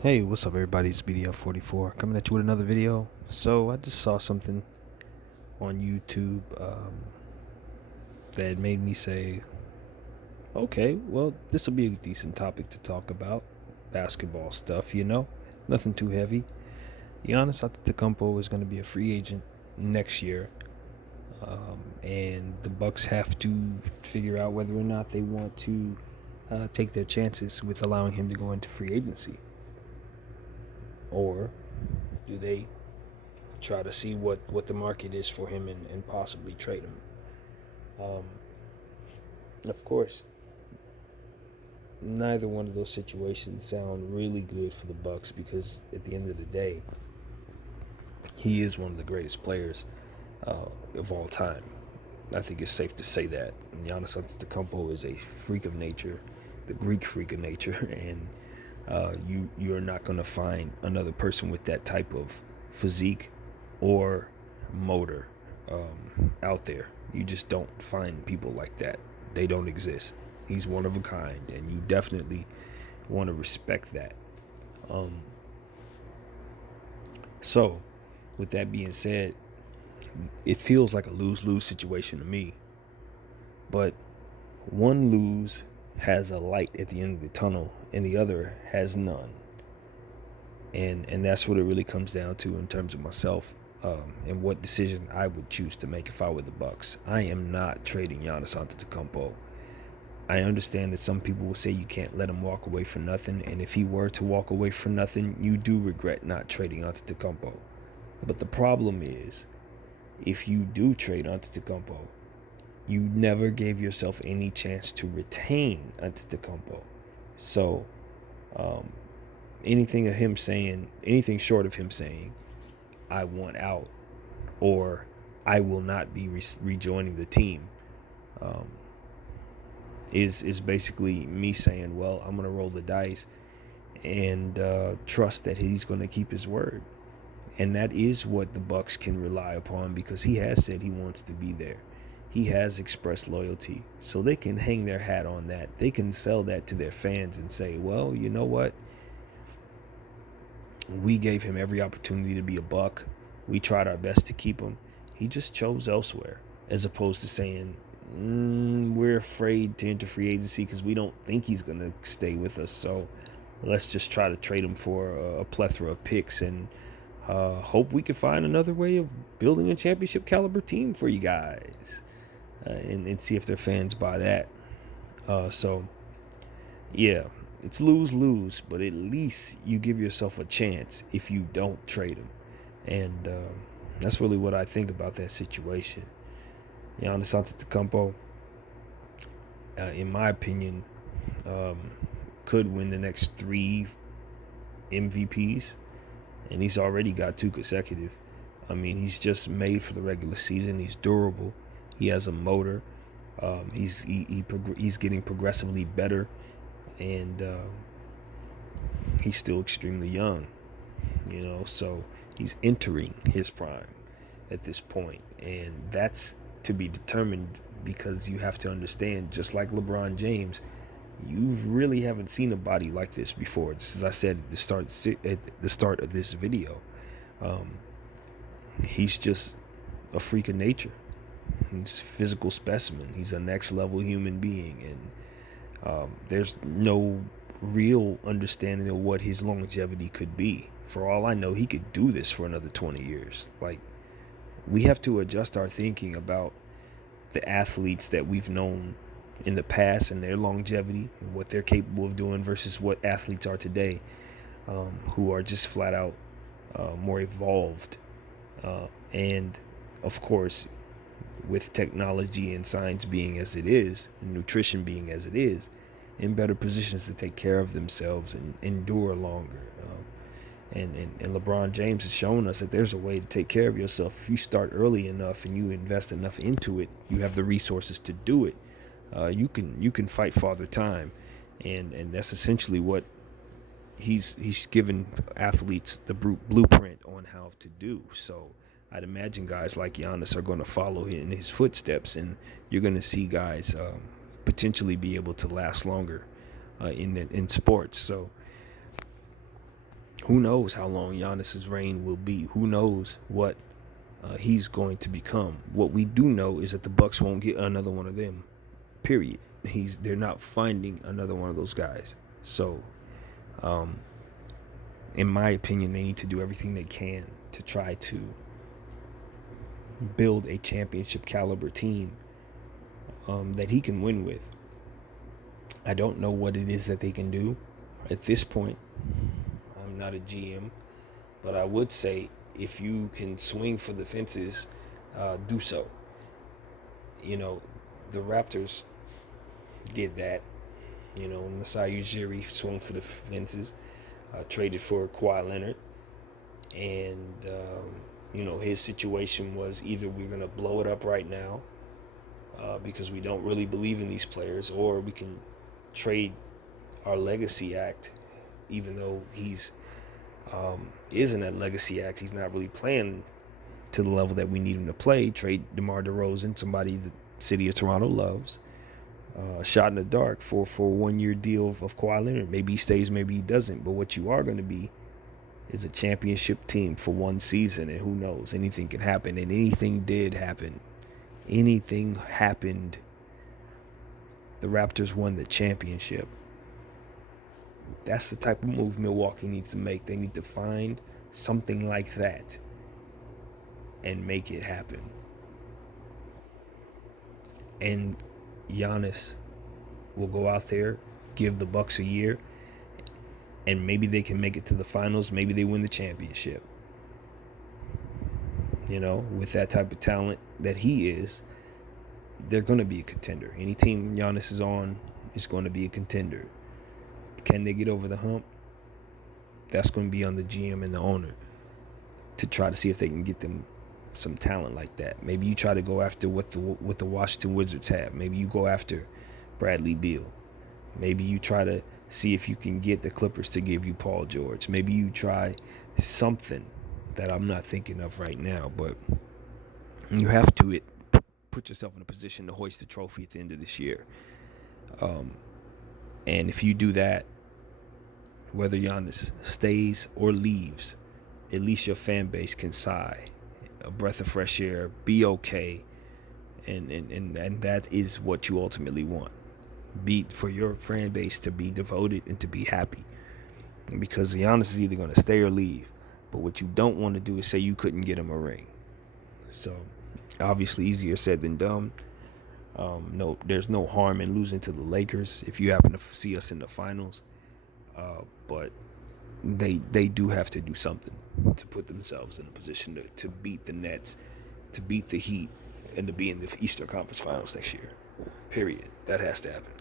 Hey, what's up, everybody? It's BDF44 coming at you with another video. So, I just saw something on YouTube that made me say, okay, well, this will be a decent topic to talk about. Basketball stuff, nothing too heavy. Giannis Antetokounmpo is going to be a free agent next year, and the Bucks have to figure out whether or not they want to take their chances with allowing him to go into free agency, or do they try to see what the market is for him and possibly trade him. Um, of course, neither one of those situations sound really good for the Bucks because at the end of the day, he is one of the greatest players of all time. I think it's safe to say that. And Giannis Antetokounmpo is a freak of nature, the Greek freak of nature, and you are not going to find another person with that type of physique or motor out there. You just don't find people like that. They don't exist. He's one of a kind, and you definitely want to respect that. Um, so, with that being said, it feels like a lose-lose situation to me. But one lose has a light at the end of the tunnel, and the other has none. And that's what it really comes down to in terms of myself, and what decision I would choose to make if I were the Bucks. I am not trading Giannis Antetokounmpo. I understand that some people will say you can't let him walk away for nothing, and if he were to walk away for nothing, you do regret not trading Antetokounmpo. But the problem is, if you do trade Antetokounmpo, you never gave yourself any chance to retain Antetokounmpo. So, um, anything short of him saying, I want out, or I will not be rejoining the team, um, is basically me saying, well, I'm gonna roll the dice and trust that he's gonna keep his word, and that is what the Bucks can rely upon because he has said he wants to be there. He has expressed loyalty, so they can hang their hat on that. They can sell that to their fans and say, well, you know what? We gave him every opportunity to be a Buck. We tried our best to keep him. He just chose elsewhere, as opposed to saying, we're afraid to enter free agency because we don't think he's going to stay with us. So let's just try to trade him for a plethora of picks and hope we can find another way of building a championship caliber team for you guys, and see if their fans buy that. So, yeah, it's lose-lose, but at least you give yourself a chance if you don't trade him. And that's really what I think about that situation. Giannis Antetokounmpo, in my opinion, um, could win the next 3 MVPs, and he's already got 2 consecutive. I mean, he's just made for the regular season. He's durable. He has a motor. He's getting progressively better, and he's still extremely young. So he's entering his prime at this point, and that's to be determined because you have to understand, just like LeBron James, you really haven't seen a body like this before. Just as I said at the start of this video, um, he's just a freak of nature. He's a physical specimen. He's a next level human being, and there's no real understanding of what his longevity could be. For all I know, he could do this for another 20 years. Like, we have to adjust our thinking about the athletes that we've known in the past and their longevity and what they're capable of doing versus what athletes are today, who are just flat out more evolved. And of course, with technology and science being as it is, and nutrition being as it is, in better positions to take care of themselves and endure longer. And LeBron James has shown us that there's a way to take care of yourself. If you start early enough and you invest enough into it, you have the resources to do it. You can fight Father Time, and that's essentially what he's given athletes the blueprint on how to do. So I'd imagine guys like Giannis are going to follow in his footsteps, and you're going to see guys potentially be able to last longer in sports. So Who knows how long Giannis's reign will be? Who knows what he's going to become? What we do know is that the Bucks won't get another one of them. Period. They're not finding another one of those guys. So, in my opinion, they need to do everything they can to try to build a championship caliber team that he can win with. I don't know what it is that they can do at this point. I'm not a GM, but I would say if you can swing for the fences, do so. You know, the Raptors did that. You know, Masai Ujiri swung for the fences, traded for Kawhi Leonard, and you know, his situation was either we're gonna blow it up right now because we don't really believe in these players, or we can trade our legacy act, even though he's isn't a legacy act. He's not really playing to the level that we need him to play. Trade DeMar DeRozan, somebody the city of Toronto loves. Shot in the dark for a 1 year deal of Kawhi Leonard. Maybe he stays, maybe he doesn't. But what you are going to be is a championship team for one season, and who knows? Anything can happen, and anything did happen. Anything happened. The Raptors won the championship. That's the type of move Milwaukee needs to make. They need to find something like that and make it happen. And Giannis will go out there, give the Bucks a year, and maybe they can make it to the finals. Maybe they win the championship. You know, with that type of talent that he is, they're going to be a contender. Any team Giannis is on is going to be a contender. Can they get over the hump? That's going to be on the GM and the owner to try to see if they can get them some talent like that. Maybe you try to go after what the Washington Wizards have. Maybe you go after Bradley Beal. Maybe you try to see if you can get the Clippers to give you Paul George. Maybe you try something that I'm not thinking of right now, but you have to put yourself in a position to hoist the trophy at the end of this year. And if you do that, whether Giannis stays or leaves, at least your fan base can sigh a breath of fresh air, be okay, and that is what you ultimately want. Be for your fan base to be devoted and to be happy, because Giannis is either going to stay or leave. But what you don't want to do is say you couldn't get him a ring. So obviously easier said than done. No, there's no harm in losing to the Lakers if you happen to see us in the finals. But they do have to do something to put themselves in a position to beat the Nets, to beat the Heat, and to be in the Eastern Conference Finals next year. Period. That has to happen.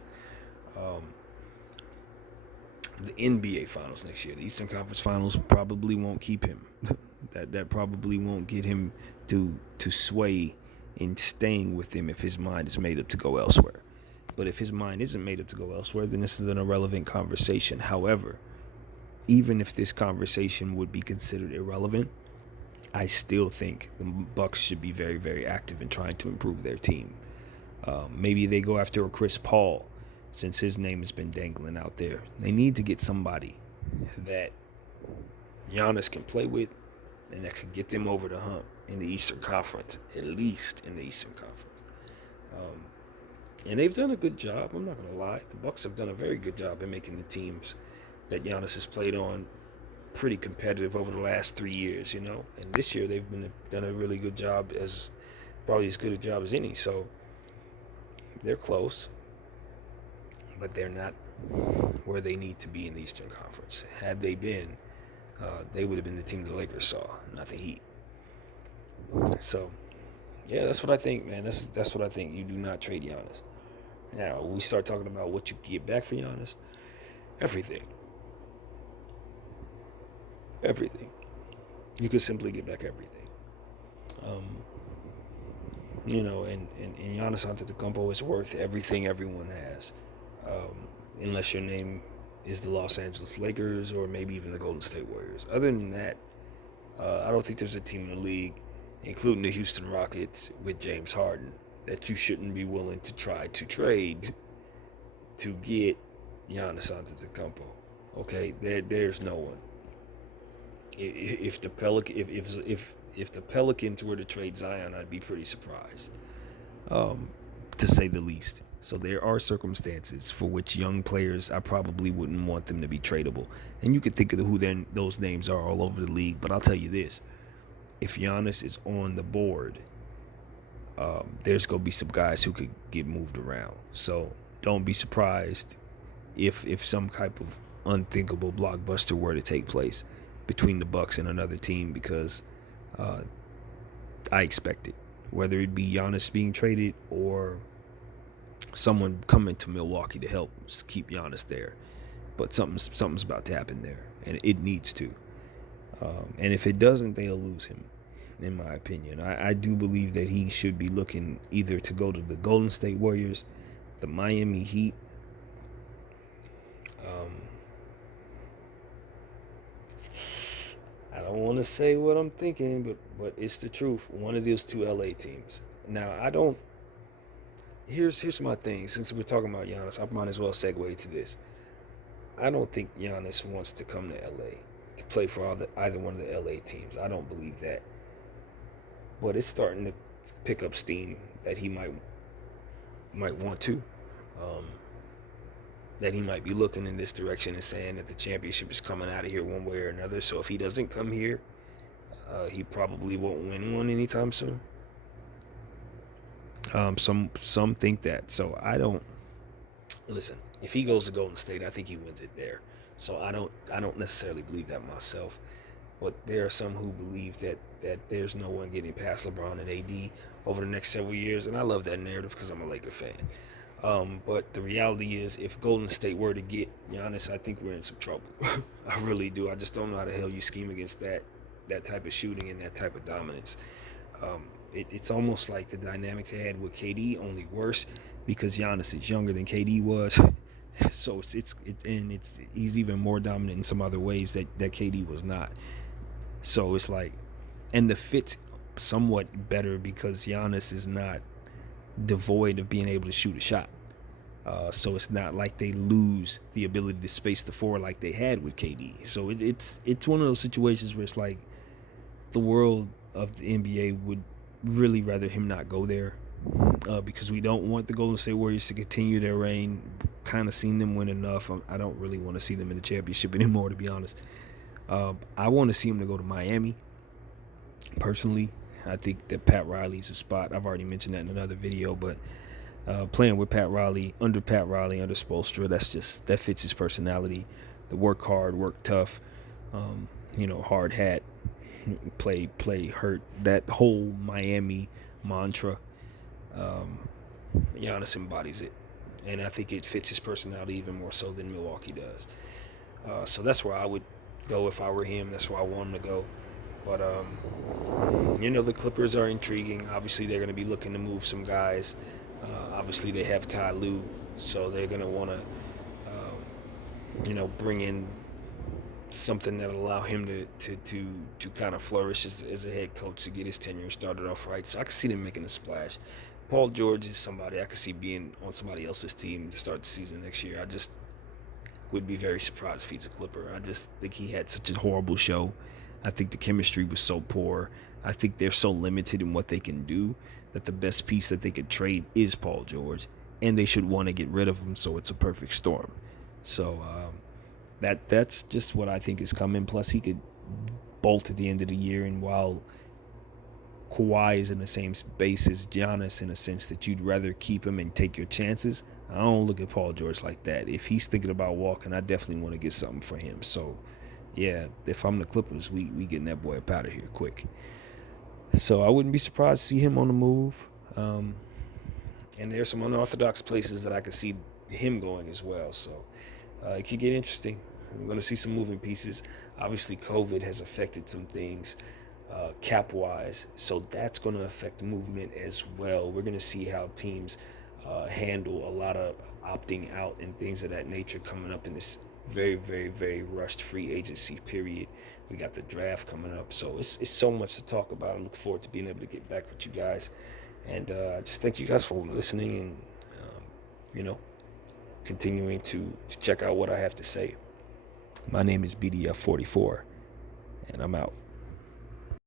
The NBA Finals next year. The Eastern Conference Finals probably won't keep him. that probably won't get him to sway in staying with him if his mind is made up to go elsewhere. But if his mind isn't made up to go elsewhere, then this is an irrelevant conversation. However, even if this conversation would be considered irrelevant, I still think the Bucks should be very, very active in trying to improve their team. Maybe they go after a Chris Paul, since his name has been dangling out there. They need to get somebody that Giannis can play with and that can get them over the hump in the Eastern Conference, at least in the Eastern Conference. And they've done a good job. I'm not going to lie. The Bucks have done a very good job in making the teams that Giannis has played on pretty competitive over the last 3 years, you know. And this year they've done a really good job, probably as good a job as any. So they're close, but they're not where they need to be in the Eastern Conference. Had they been, they would have been the team the Lakers saw, not the Heat. So, yeah, that's what I think, man. That's what I think. You do not trade Giannis. Now, we start talking about what you get back for Giannis. Everything. You could simply get back everything. You know, and Giannis Antetokounmpo is worth everything everyone has. Unless your name is the Los Angeles Lakers or maybe even the Golden State Warriors. Other than that, I don't think there's a team in the league, including the Houston Rockets with James Harden, that you shouldn't be willing to try to trade to get Giannis Antetokounmpo. Okay, there's no one. If the Pelicans were to trade Zion, I'd be pretty surprised, to say the least. So there are circumstances for which young players, I probably wouldn't want them to be tradable. And you could think of who then those names are all over the league. But I'll tell you this: if Giannis is on the board, there's gonna be some guys who could get moved around. So don't be surprised if some type of unthinkable blockbuster were to take place between the Bucks and another team, because I expect it. Whether it be Giannis being traded or someone coming to Milwaukee to help keep Giannis there, but something's about to happen there, and it needs to. And if it doesn't, they'll lose him, in my opinion. I do believe that he should be looking either to go to the Golden State Warriors, the Miami Heat, I don't want to say what I'm thinking, but it's the truth. One of those two LA teams. Now, I don't. Here's my thing. Since we're talking about Giannis, I might as well segue to this. I don't think Giannis wants to come to LA to play for either one of the LA teams. I don't believe that. But it's starting to pick up steam that he might want to. That he might be looking in this direction and saying that the championship is coming out of here one way or another. So if he doesn't come here, he probably won't win one anytime soon. Some think that. So I don't listen. If he goes to Golden State, I think he wins it there. So I don't necessarily believe that myself. But there are some who believe that there's no one getting past LeBron and AD over the next several years, and I love that narrative because I'm a Laker fan. But the reality is, if Golden State were to get Giannis, I think we're in some trouble. I really do. I just don't know how the hell you scheme against that type of shooting and that type of dominance. It's almost like the dynamic they had with KD, only worse, because Giannis is younger than KD was. So he's even more dominant in some other ways that KD was not. So it's like, and the fit's somewhat better because Giannis is not devoid of being able to shoot a shot. So it's not like they lose the ability to space the floor like they had with KD. So it's one of those situations where it's like the world of the NBA would really rather him not go there, because we don't want the Golden State Warriors to continue their reign. Kind of seen them win enough. I don't really want to see them in the championship anymore, to be honest. I want to see him to go to Miami. Personally, I think that Pat Riley's a spot. I've already mentioned that in another video, but playing with Pat Riley, under Spoelstra, that fits his personality. The work hard, work tough, hard hat, play hurt. That whole Miami mantra, Giannis embodies it, and I think it fits his personality even more so than Milwaukee does. So that's where I would go if I were him. That's where I want him to go. But the Clippers are intriguing. Obviously, they're going to be looking to move some guys. Obviously, they have Ty Lue, so they're going to want to, bring in something that'll allow him to kind of flourish as a head coach, to get his tenure started off right. So I can see them making a splash. Paul George is somebody I could see being on somebody else's team to start the season next year. I just would be very surprised if he's a Clipper. I just think he had such a horrible show. I think the chemistry was so poor. I think they're so limited in what they can do that the best piece that they could trade is Paul George, and they should want to get rid of him, so it's a perfect storm. So that's just what I think is coming. Plus, he could bolt at the end of the year, and while Kawhi is in the same space as Giannis in a sense that you'd rather keep him and take your chances, I don't look at Paul George like that. If he's thinking about walking, I definitely want to get something for him. So yeah, if I'm the Clippers, we getting that boy up out of here quick. So I wouldn't be surprised to see him on the move. And there's some unorthodox places that I could see him going as well. So it could get interesting. We're going to see some moving pieces. Obviously, COVID has affected some things cap-wise. So that's going to affect movement as well. We're going to see how teams handle a lot of opting out and things of that nature coming up in this very, very, very rushed free agency period. We got the draft coming up, so it's so much to talk about. I look forward to being able to get back with you guys, and just thank you guys for listening and continuing to check out what I have to say. My name is BDF44, and I'm out.